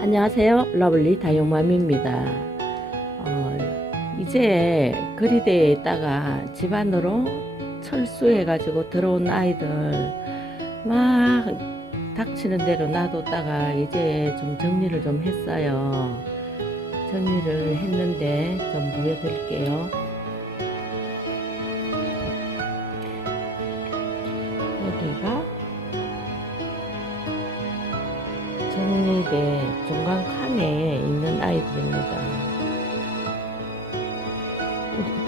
안녕하세요. 러블리 다용맘입니다. 어, 이제 거리대에 있다가 집안으로 철수해 가지고 들어온 아이들 막 닥치는 대로 놔뒀다가 이제 좀 정리를 좀 했어요. 정리를 했는데 좀 보여드릴게요. 중간 칸에 있는 아이들입니다.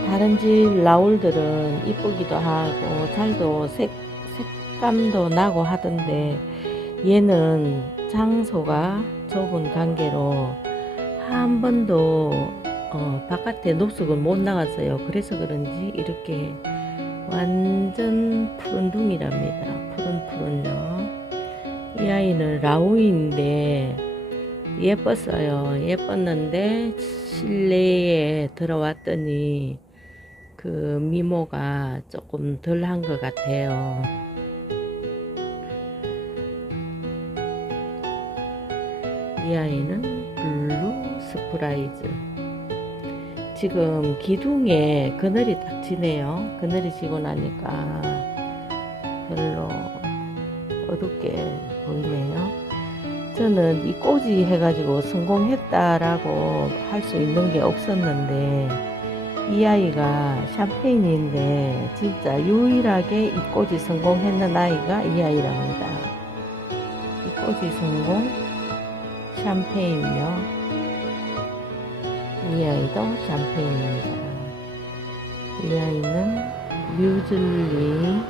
다른 집 라울들은 이쁘기도 하고 잘도 색, 색감도 나고 하던데 얘는 장소가 좁은 관계로 한 번도 어, 바깥에 노숙을 못 나갔어요. 그래서 그런지 이렇게 완전 푸른 둥이랍니다. 푸른 푸른요. 이 아이는 라우인데 예뻤어요. 예뻤는데 실내에 들어왔더니 그 미모가 조금 덜 한 것 같아요. 이 아이는 블루 스프라이즈. 지금 기둥에 그늘이 딱 지네요. 그늘이 지고 나니까 별로 어둡게 보이네요. 저는 이 꼬지 해가지고 성공했다라고 할 수 있는 게 없었는데 이 아이가 샴페인인데 진짜 유일하게 이 꼬지 성공했는 아이가 이 아이랍니다. 이 꼬지 성공 샴페인요. 이 아이도 샴페인입니다. 이 아이는 뮤즐리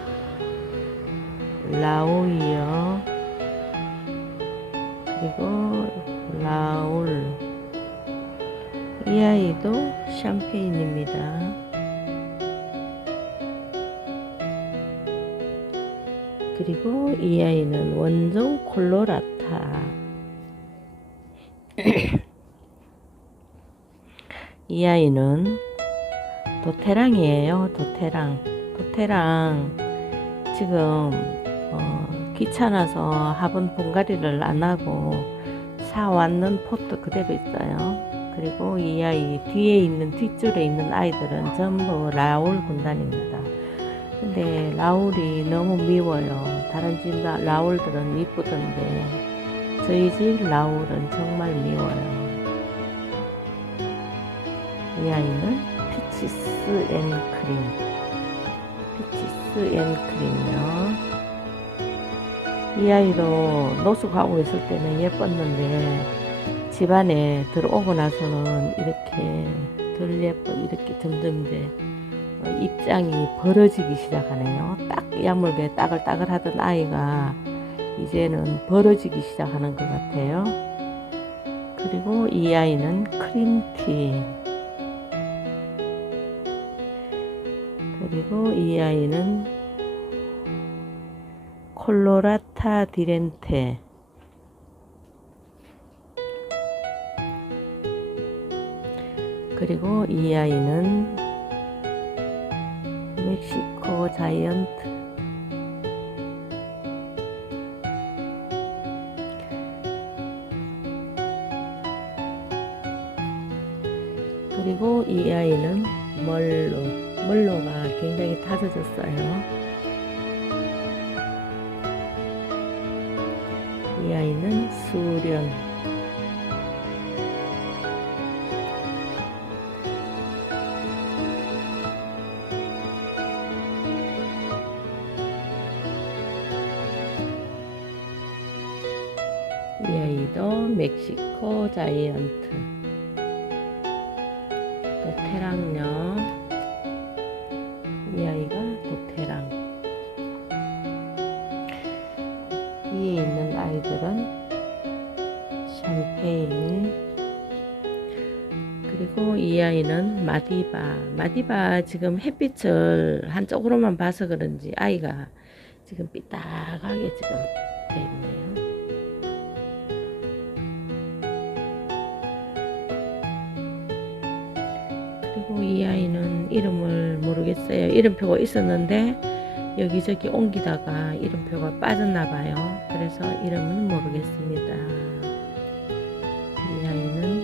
라오이어 그리고 라울 이 아이도 샴페인입니다. 그리고 이 아이는 원종 콜로라타 이 아이는 도테랑이에요. 도테랑 도테랑 지금 어, 귀찮아서 화분 분갈이를 안 하고 사왔는 포트 그대로 있어요. 그리고 이 아이 뒤에 있는 뒷줄에 있는 아이들은 전부 라울 군단입니다. 근데 라울이 너무 미워요. 다른 집 라- 라울들은 이쁘던데 저희 집 라울은 정말 미워요. 이 아이는 피치스 앤 크림. 피치스 앤 크림이요. 이 아이도 노숙하고 있을 때는 예뻤는데 집안에 들어오고 나서는 이렇게 덜 예뻐 이렇게 점점 이제 어, 입장이 벌어지기 시작하네요. 딱 약물게 따글따글 하던 아이가 이제는 벌어지기 시작하는 것 같아요. 그리고 이 아이는 크림티. 그리고 이 아이는 콜로라타 디렌테. 그리고 이 아이는 멕시코 자이언트. 그리고 이 아이는 멀로. 멀로가 굉장히 다져졌어요. 이 아이는 수련. 이 아이도 멕시코 자이언트. 도테랑요. 이 아이 위에 있는 아이들은 샴페인. 그리고 이 아이는 마디바. 마디바 지금 햇빛을 한쪽으로만 봐서 그런지 아이가 지금 삐딱하게 지금 돼 있네요. 그리고 이 아이는 이름을 모르겠어요. 이름표가 있었는데 여기저기 옮기다가 이름표가 빠졌나 봐요. 그래서 이름은 모르겠습니다. 이 아이는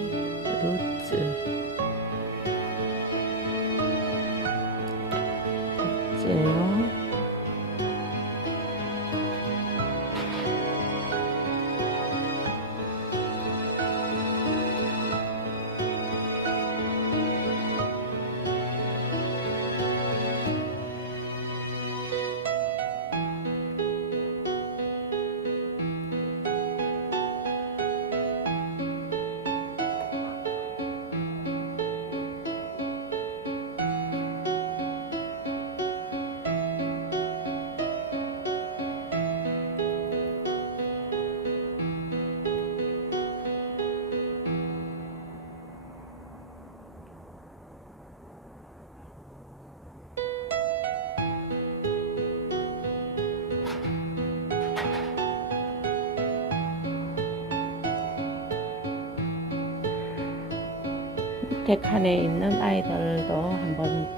밑에 칸에 있는 아이들도 한번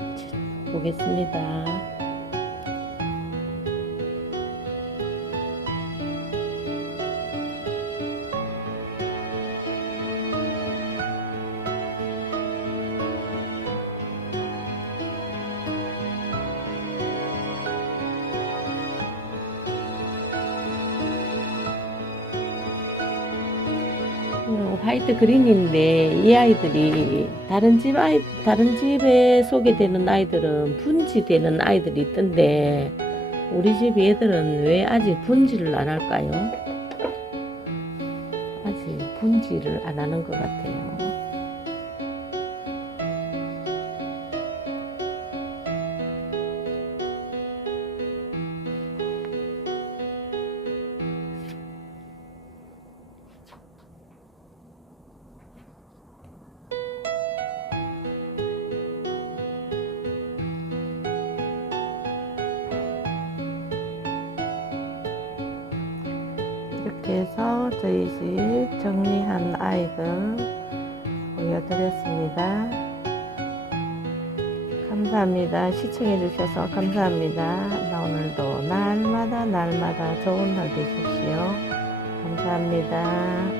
보겠습니다. 화이트 그린인데 이 아이들이 다른 집 아이 다른 집에 소개되는 아이들은 분지되는 아이들이 있던데 우리 집 얘들은 왜 아직 분지를 안 할까요? 아직 분지를 안 하는 것 같아요. 이렇게 해서 저희 집 정리한 아이들 보여드렸습니다. 감사합니다. 시청해주셔서 감사합니다. 나 오늘도 날마다 날마다 좋은 날 되십시오. 감사합니다.